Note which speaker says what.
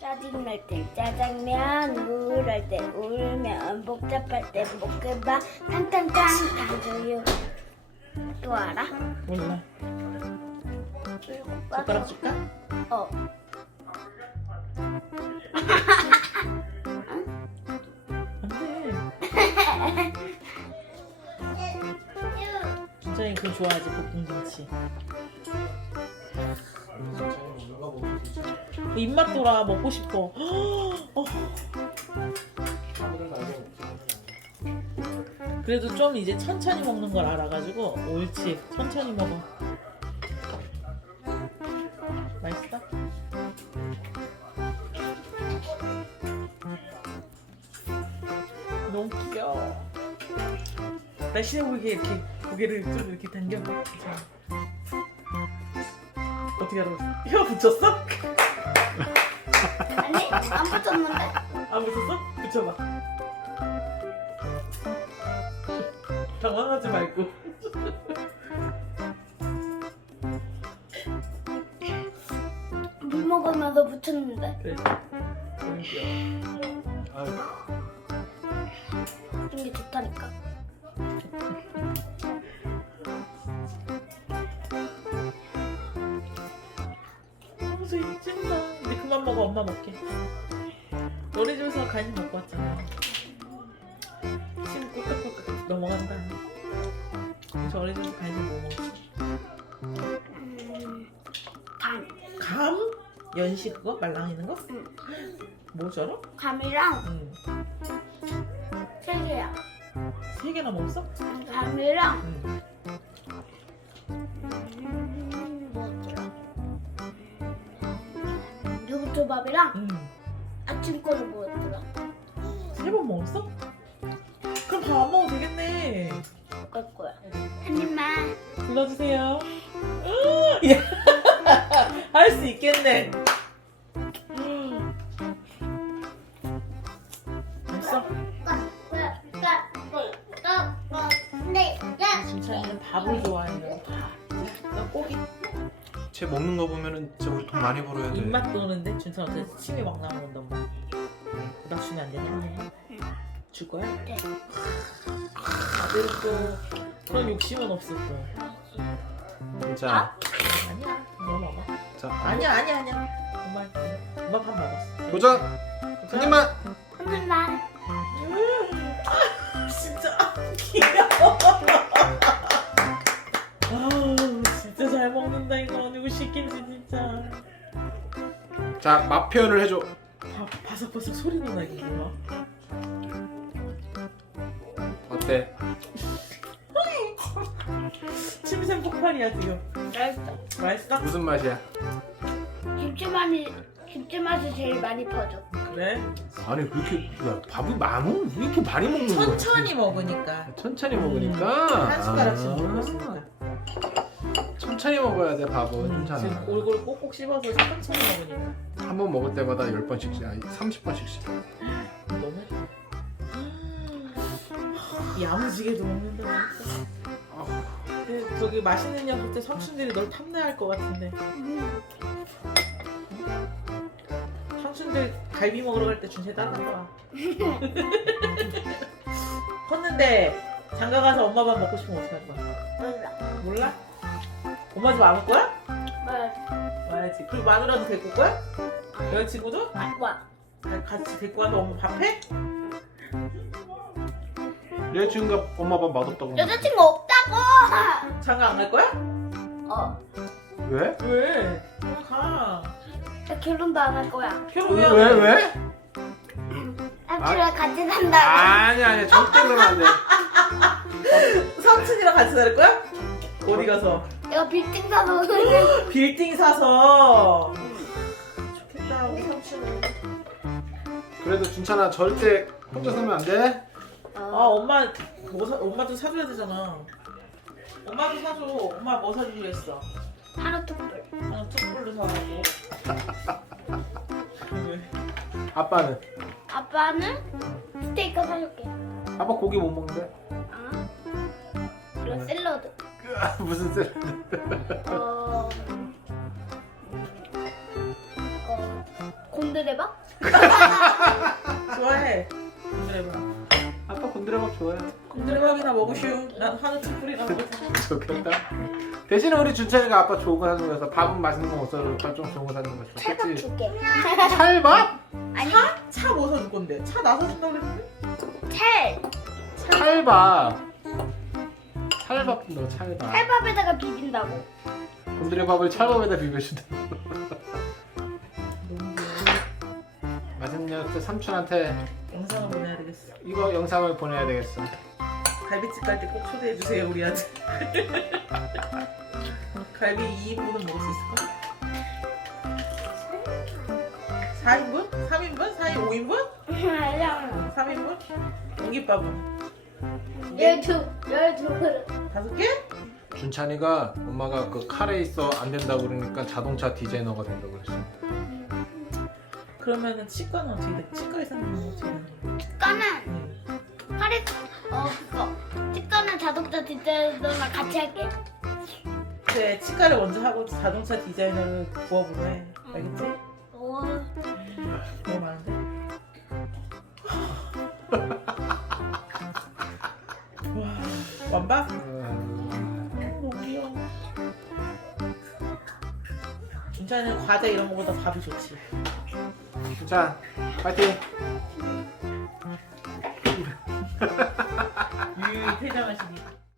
Speaker 1: 짜증날 때 짜장면, 우울할 때 울면, 복잡할 때 볶음밥, 탕탕탕 탕수육. 또 알아?
Speaker 2: 몰라.
Speaker 1: 배고파?
Speaker 2: 젓가락 줄까?
Speaker 1: 어.
Speaker 2: 안돼. 준찬이 그거 좋아하지, 볶음김치. 입맛 돌아, 먹고 싶어. 어. 그래도 좀 이제 천천히 먹는 걸 알아가지고 옳지. 천천히 먹어. 맛있어? 너무 귀여워. 날씬해 보이게 이렇게 고개를 좀 이렇게 당겨. 자. 어떻게 알아? 혀 붙였어?
Speaker 1: 아니, 안 붙였는데?
Speaker 2: 안 붙였어? 붙여봐. 당황하지 말고.
Speaker 1: 물 먹으면서 붙였는데.
Speaker 2: 그래. 너무 귀여워.
Speaker 3: 아이고.
Speaker 1: 이런 게 좋다니까.
Speaker 2: 소희 찐다. 우리 그만 먹어. 엄마 먹게. 너네 집에서 간이 먹고 왔잖아. 침 꿀꺽꿀꺽 넘어간다. 저희 집에서 간이 뭐 먹지?
Speaker 1: 감.
Speaker 2: 감? 연시 그거? 말랑 있는 거?
Speaker 1: 응.
Speaker 2: 뭐 저러?
Speaker 1: 감이랑
Speaker 2: 응.
Speaker 1: 3개야.
Speaker 2: 3개나 먹었어?
Speaker 1: 감이랑
Speaker 2: 응.
Speaker 1: 뭐였더라? 유부초밥이랑
Speaker 2: 응.
Speaker 1: 아침 거는 뭐였더라?
Speaker 2: 3번 먹었어? 그럼 밥 안 먹어도 되겠네.
Speaker 1: 그럴 거야. 한 입만.
Speaker 2: 불러주세요. 할 수 있겠네. 됐어? 진찬이는 밥을 좋아해요. 너 고기
Speaker 3: 쟤 먹는 거 보면은 진짜 우리 돈 많이 벌어야 돼.
Speaker 2: 입맛 도는데 준찬 어때? 침이 막 나오는데 엄마. 나 주면 안 되나? 줄 거야?
Speaker 1: 네.
Speaker 2: 아들 또 그런 욕심은 없어 또.
Speaker 3: 자,
Speaker 2: 아니야. 너 먹어.
Speaker 3: 자,
Speaker 2: 아니야. 엄마 밥 먹었어.
Speaker 3: 도전. 한 입만.
Speaker 1: 한 입만.
Speaker 2: 진짜 귀여워. 아우 진짜 잘 먹는다 이거. 누구 시킨지 진짜.
Speaker 3: 자, 맛 표현을 해줘.
Speaker 2: 바삭바삭 소리도 나게 이거.
Speaker 3: 어때?
Speaker 2: 침샘 폭발이야 지금.
Speaker 1: 맛있어.
Speaker 2: 맛있어?
Speaker 3: 무슨 맛이야?
Speaker 1: 김치 맛이 제일 많이 퍼져.
Speaker 2: 그래?
Speaker 3: 아니 왜 이렇게 야, 밥을 많은 왜 이렇게 많이 먹는 거야?
Speaker 2: 천천히 먹으니까.
Speaker 3: 천천히 먹으니까.
Speaker 2: 한 숟가락씩 먹었으니까.
Speaker 3: 천천히 먹어야 돼 밥은.
Speaker 2: 지금
Speaker 3: 괜찮아.
Speaker 2: 골골 꼭꼭 씹어서 천천히 먹으니까.
Speaker 3: 한 번 먹을 때마다 10번씩, 아니 30번씩 씹어.
Speaker 2: 너무 야무지게도 먹는다 진짜. 근데 저기 맛있는 양 볼 때 삼촌들이 널 탐내할 것 같은데. 삼촌들 갈비 먹으러 갈 때 준세 따라가. 컸는데 장가 가서 엄마 밥 먹고 싶으면 어떡할 거야?
Speaker 1: 몰라.
Speaker 2: 몰라? 엄마 집 안 올 거야?
Speaker 1: 몰라.
Speaker 2: 와야지. 그리고 마누라도 데리고 올 거야? 여자친구도?
Speaker 1: 와.
Speaker 2: 같이 데리고 가면 엄마 밥 해?
Speaker 3: 여자친구가 엄마 밥 맛없다고.
Speaker 1: 여자친구 없다고.
Speaker 2: 장가 안 갈 거야?
Speaker 1: 어.
Speaker 3: 왜?
Speaker 2: 왜? 그냥 가.
Speaker 1: 나 결혼도 안 할 거야.
Speaker 2: 결혼해야
Speaker 3: 왜?
Speaker 2: 돼.
Speaker 3: 왜?
Speaker 1: 삼촌이랑 같이 산다고.
Speaker 3: 아니 절대 그러면 안 돼.
Speaker 2: 삼촌이랑 같이 살 거야? 어디 가서?
Speaker 1: 내가 빌딩 사서 그냥.
Speaker 2: 빌딩 사서. 좋겠다 우리 삼촌은.
Speaker 3: 그래도 준찬아 절대 혼자 살면 안 돼.
Speaker 2: 아 엄마 엄마도 사줘야 되잖아. 엄마도 사줘. 엄마 뭐 사주기로 했어?
Speaker 1: 하루 툭불.
Speaker 2: 툭불로 사가고. 왜?
Speaker 3: 아빠는?
Speaker 1: 아빠는 스테이크 사줄게.
Speaker 3: 아빠 고기 못 먹는데.
Speaker 1: 아. 그리고 샐러드.
Speaker 3: 무슨 샐러드?
Speaker 1: 곰 곤드레밥?
Speaker 2: 좋아해. 곤드레밥.
Speaker 3: 아빠 곤드레밥 좋아해.
Speaker 2: 곤드레밥이나 먹으시오. 난 한우 툭불이나 먹을
Speaker 3: 좋겠다. 대신에 우리 준찬이가 아빠 좋은 거 사는 거여서 밥은 맛있는 거 못 사고 밥 좀 좋은 거 사는 거였어.
Speaker 1: 찰밥
Speaker 3: 그치?
Speaker 1: 줄게.
Speaker 3: 찰밥?
Speaker 1: 아니
Speaker 2: 차 뭐 사줄 건데? 차 나 사준다고 그랬는데?
Speaker 1: 찰.
Speaker 3: 찰밥. 찰밥 너 찰밥.
Speaker 1: 찰밥에다가 비빈다고.
Speaker 3: 곤드레밥을 찰밥에다 비벼준다.
Speaker 2: 너무 귀여워.
Speaker 3: 맛있는 삼촌한테
Speaker 2: 영상을 보내야 되겠어.
Speaker 3: 이거 영상을 보내야 되겠어.
Speaker 2: 갈비집 갈 때 꼭 초대해 주세요 우리 아들. 갈비 2인분은 먹을 수 있을까? 4인분? 3인분? 4인 5인분?
Speaker 1: 아니야.
Speaker 2: 3인분? 공깃밥은?
Speaker 1: 12 그릇.
Speaker 2: 5개?
Speaker 3: 준찬이가 엄마가 그 칼에 있어 안 된다고 그러니까 자동차 디자이너가 된다고 그랬어.
Speaker 2: 그러면은 치과는 어떻게 돼? 치과에서 하는 건 어떻게 되는 거야?
Speaker 1: 치과는 파리 그거. 치과는 자동차 디자이너랑 같이 할게.
Speaker 2: 그래 치과를 먼저 하고 자동차 디자이너를 부업으로 해. 알겠지?
Speaker 1: 오.
Speaker 2: 너무 많은데? 와 완밥? 너무 귀여워. 준찬이는 과자 이런 거보다 밥이 좋지.
Speaker 3: 준찬 파이팅.
Speaker 2: 유유히 퇴장하시니.